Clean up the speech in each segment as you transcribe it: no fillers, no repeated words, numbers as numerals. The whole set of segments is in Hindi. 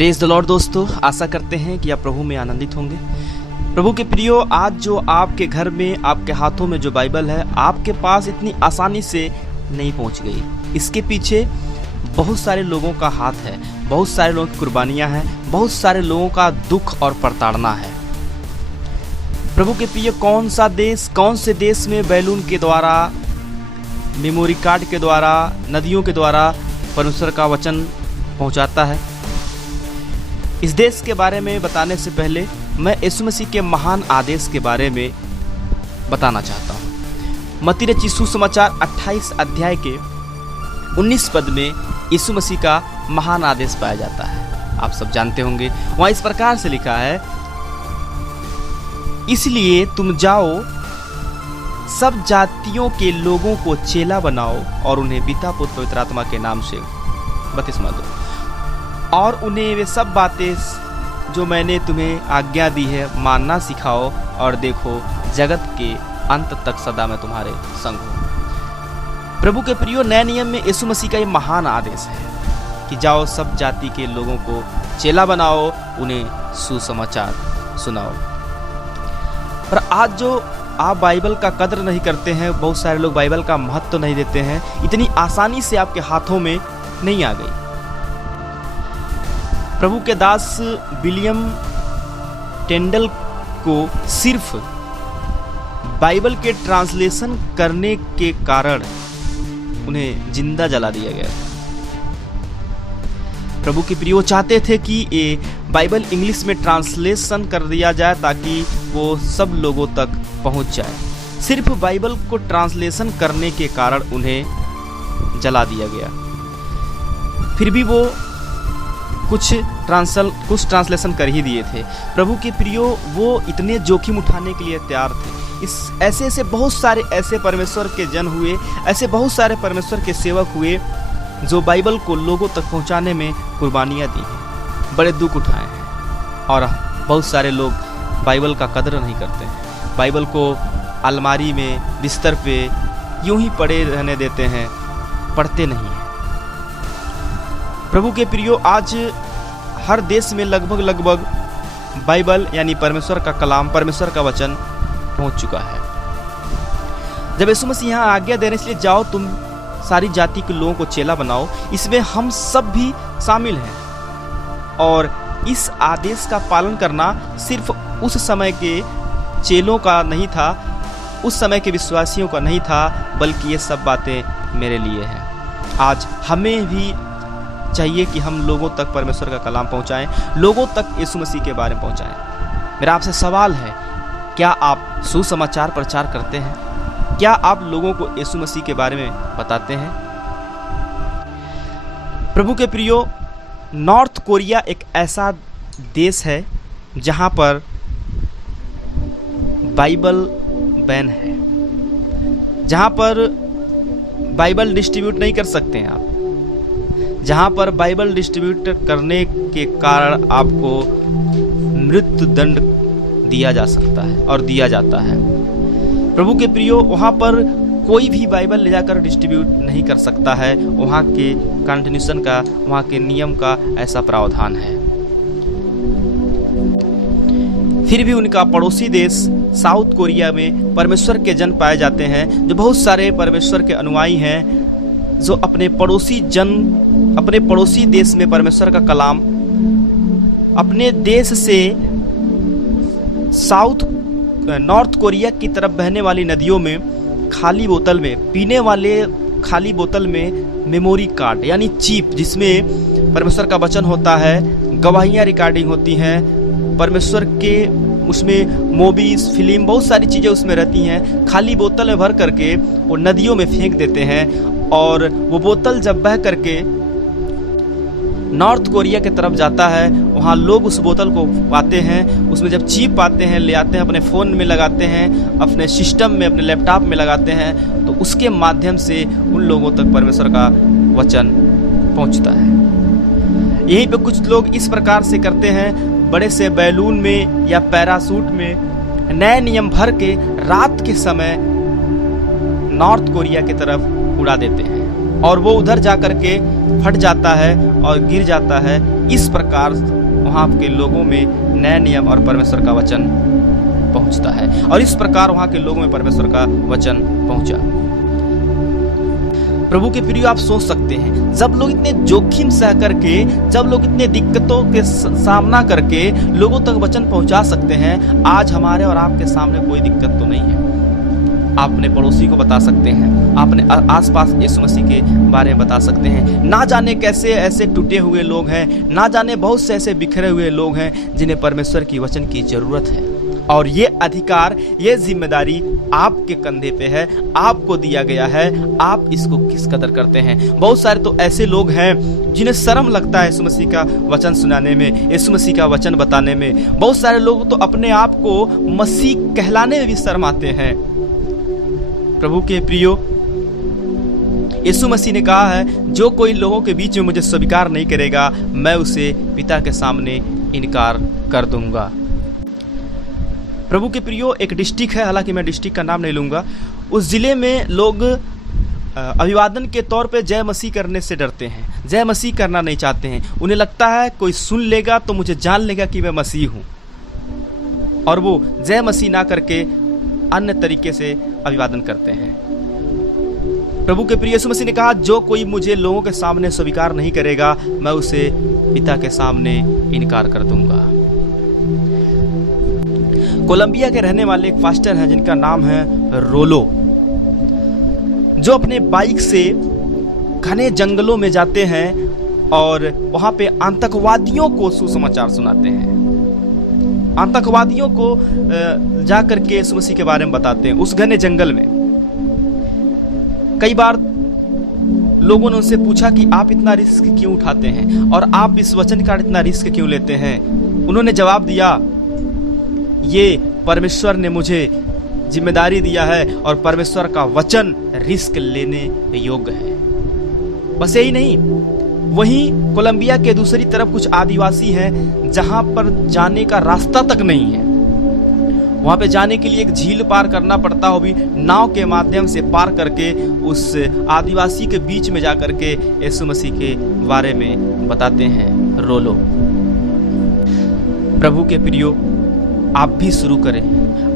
प्रेज द लॉर्ड दोस्तों, आशा करते हैं कि आप प्रभु में आनंदित होंगे। प्रभु के प्रियो, आज जो आपके घर में, आपके हाथों में जो बाइबल है, आपके पास इतनी आसानी से नहीं पहुंच गई। इसके पीछे बहुत सारे लोगों का हाथ है, बहुत सारे लोगों की कुर्बानियां हैं, बहुत सारे लोगों का दुख और प्रताड़ना है। प्रभु के प्रिय, कौन से देश में बैलून के द्वारा, मेमोरी कार्ड के द्वारा, नदियों के द्वारा परमेश्वर का वचन पहुंचाता है। इस देश के बारे में बताने से पहले मैं यीशु मसीह के महान आदेश के बारे में बताना चाहता हूँ। मत्ती रचित सुसमाचार 28 अध्याय के 19 पद में यीशु मसीह का महान आदेश पाया जाता है। आप सब जानते होंगे, वहाँ इस प्रकार से लिखा है, इसलिए तुम जाओ, सब जातियों के लोगों को चेला बनाओ और उन्हें पिता पुत्र पवित्र आत्मा के नाम से बपतिस्मा दो, और उन्हें वे सब बातें जो मैंने तुम्हें आज्ञा दी है मानना सिखाओ, और देखो जगत के अंत तक सदा मैं तुम्हारे संग हूँ। प्रभु के प्रियो, नए नियम में यीशु मसीह का ये महान आदेश है कि जाओ, सब जाति के लोगों को चेला बनाओ, उन्हें सुसमाचार सुनाओ। पर आज जो आप बाइबल का कद्र नहीं करते हैं, बहुत सारे लोग बाइबल का महत्व नहीं देते हैं, इतनी आसानी से आपके हाथों में नहीं आ गई। प्रभु के दास विलियम टेंडल को सिर्फ बाइबल के ट्रांसलेशन करने के कारण उन्हें जिंदा जला दिया गया। प्रभु के प्रिय, वो चाहते थे कि ये बाइबल इंग्लिश में ट्रांसलेशन कर दिया जाए ताकि वो सब लोगों तक पहुंच जाए। सिर्फ बाइबल को ट्रांसलेशन करने के कारण उन्हें जला दिया गया। फिर भी वो कुछ ट्रांसलेशन कर ही दिए थे। प्रभु के प्रियो, वो इतने जोखिम उठाने के लिए तैयार थे। इस ऐसे बहुत सारे ऐसे परमेश्वर के जन हुए, ऐसे बहुत सारे परमेश्वर के सेवक हुए जो बाइबल को लोगों तक पहुंचाने में कुर्बानियां दी हैं, बड़े दुख उठाए हैं। और बहुत सारे लोग बाइबल का कदर नहीं करते हैं, बाइबल को अलमारी में, बिस्तर पे यूं ही पड़े रहने देते हैं, पढ़ते नहीं हैं। प्रभु के प्रियो, आज हर देश में लगभग बाइबल यानी परमेश्वर का कलाम, परमेश्वर का वचन पहुंच चुका है। जब यीशु मसीह यहाँ आज्ञा दे रहे हैं, इसलिए जाओ, तुम सारी जाति के लोगों को चेला बनाओ, इसमें हम सब भी शामिल हैं। और इस आदेश का पालन करना सिर्फ उस समय के चेलों का नहीं था, उस समय के विश्वासियों का नहीं था, बल्कि ये सब बातें मेरे लिए हैं। आज हमें भी चाहिए कि हम लोगों तक परमेश्वर का कलाम पहुंचाएं, लोगों तक यीशु मसीह के बारे में पहुंचाएं। मेरा आपसे सवाल है, क्या आप सुसमाचार प्रचार करते हैं? क्या आप लोगों को यीशु मसीह के बारे में बताते हैं? प्रभु के प्रियो, नॉर्थ कोरिया एक ऐसा देश है जहां पर बाइबल बैन है, जहां पर बाइबल डिस्ट्रीब्यूट नहीं कर सकते हैं आप, जहां पर बाइबल डिस्ट्रीब्यूट करने के कारण आपको मृत्यु दंड दिया जा सकता है और दिया जाता है। प्रभु के प्रियो, वहां पर कोई भी बाइबल ले जाकर डिस्ट्रीब्यूट नहीं कर सकता है, वहां के कॉन्स्टिट्यूशन का, वहां के नियम का ऐसा प्रावधान है। फिर भी उनका पड़ोसी देश साउथ कोरिया में परमेश्वर के जन पाए जाते हैं, जो बहुत सारे परमेश्वर के अनुयायी हैं, जो अपने पड़ोसी देश में परमेश्वर का कलाम अपने देश से नॉर्थ कोरिया की तरफ बहने वाली नदियों में खाली बोतल में, पीने वाले खाली बोतल में मेमोरी कार्ड यानी चिप, जिसमें परमेश्वर का वचन होता है, गवाहियाँ रिकॉर्डिंग होती हैं, परमेश्वर के उसमें मूवीज, फिल्म, बहुत सारी चीज़ें उसमें रहती हैं, खाली बोतल में भर करके वो नदियों में फेंक देते हैं। और वो बोतल जब बह करके नॉर्थ कोरिया की तरफ जाता है, वहाँ लोग उस बोतल को पाते हैं, उसमें जब चिप पाते हैं, ले आते हैं, अपने फ़ोन में लगाते हैं, अपने सिस्टम में, अपने लैपटॉप में लगाते हैं, तो उसके माध्यम से उन लोगों तक परमेश्वर का वचन पहुँचता है। यहीं पे कुछ लोग इस प्रकार से करते हैं, बड़े से बैलून में या पैरासूट में नए नियम भर के रात के समय नॉर्थ कोरिया की तरफ उड़ा देते हैं। और वो उधर जा करके फट जाता है और गिर जाता है। इस प्रकार वहाँ के लोगों में नया नियम और परमेश्वर का वचन पहुँचता है, और इस प्रकार वहाँ के लोगों में परमेश्वर का वचन पहुँचा। प्रभु के प्रियो, आप सोच सकते हैं, जब लोग इतने जोखिम सह करके, जब लोग इतने दिक्कतों के सामना करके लोगों तक वचन पहुंचा सकते हैं, आज हमारे और आपके सामने कोई दिक्कत तो नहीं है। आप अपने पड़ोसी को बता सकते हैं, अपने आसपास यीशु मसीह के बारे में बता सकते हैं। ना जाने कैसे ऐसे टूटे हुए लोग हैं, ना जाने बहुत से ऐसे बिखरे हुए लोग हैं जिन्हें परमेश्वर की वचन की जरूरत है, और ये अधिकार, ये जिम्मेदारी आपके कंधे पे है, आपको दिया गया है। आप इसको किस कदर करते हैं? बहुत सारे तो ऐसे लोग हैं जिन्हें शर्म लगता है यीशु मसीह का वचन सुनाने में, यीशु मसीह का वचन बताने में। बहुत सारे लोग तो अपने आप को मसीह कहलाने में भी शर्माते हैं। प्रभु के प्रियो, यीशु मसीह ने कहा है, जो कोई लोगों के बीच में मुझे स्वीकार नहीं करेगा, मैं उसे पिता के सामने इनकार कर दूंगा। प्रभु के प्रियो, एक डिस्ट्रिक्ट है, हालांकि मैं डिस्ट्रिक्ट का नाम नहीं लूंगा, उस जिले में लोग अभिवादन के तौर पे जय मसीह करने से डरते हैं, जय मसीह करना नहीं चाहते हैं। उन्हें लगता है कोई सुन लेगा तो मुझे जान लेगा कि मैं मसीह हूं, और वो जय मसीह ना करके अन्य तरीके से अभिवादन करते हैं। प्रभु के प्रिय, यीशु मसीह ने कहा, जो कोई मुझे लोगों के सामने स्वीकार नहीं करेगा, मैं उसे पिता के सामने इनकार कर दूंगा। कोलंबिया के रहने वाले एक पास्टर हैं जिनका नाम है रोलो, जो अपने बाइक से घने जंगलों में जाते हैं और वहां पे आतंकवादियों को सुसमाचार सुनाते हैं। आतंकवादियों को जा करके यीशु मसीह के बारे में बताते हैं उस घने जंगल में। कई बार लोगों ने उनसे पूछा कि आप इतना रिस्क क्यों उठाते हैं और आप इस वचन का इतना रिस्क क्यों लेते हैं। उन्होंने जवाब दिया, ये परमेश्वर ने मुझे जिम्मेदारी दिया है और परमेश्वर का वचन रिस्क लेने योग्य है। बस यही नहीं, वहीं कोलंबिया के दूसरी तरफ कुछ आदिवासी हैं जहां पर जाने का रास्ता तक नहीं है। वहां पे जाने के लिए एक झील पार करना पड़ता हो, भी नाव के माध्यम से पार करके उस आदिवासी के बीच में जाकर के यीशु मसीह के बारे में बताते हैं रोलो। प्रभु के प्रियो, आप भी शुरू करें,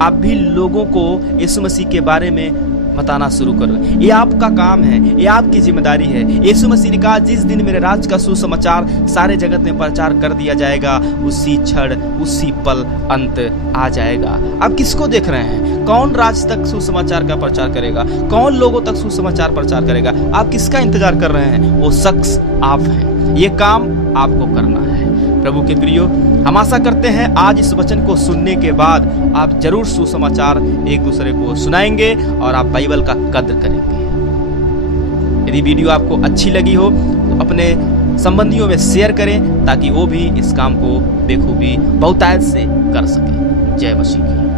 आप भी लोगों को यीशु मसीह के बारे में बताना शुरू करो। ये आपका काम है, ये आपकी जिम्मेदारी है। यीशु मसीह ने कहा, जिस दिन मेरे राज का सुसमाचार सारे जगत में प्रचार कर दिया जाएगा, उसी क्षण उसी पल अंत आ जाएगा। आप किसको देख रहे हैं? कौन राज तक सुसमाचार का प्रचार करेगा? कौन लोगों तक सुसमाचार प्रचार करेगा? आप किसका इंतजार कर रहे हैं? वो शख्स आप हैं। ये काम आपको करना है। प्रभु के प्रियो, हम आशा करते हैं आज इस वचन को सुनने के बाद आप जरूर सुसमाचार एक दूसरे को सुनाएंगे और आप बाइबल का कद्र करेंगे। यदि वीडियो आपको अच्छी लगी हो तो अपने संबंधियों में शेयर करें ताकि वो भी इस काम को बेखूबी बहुतायत से कर सके। जय मसीह की।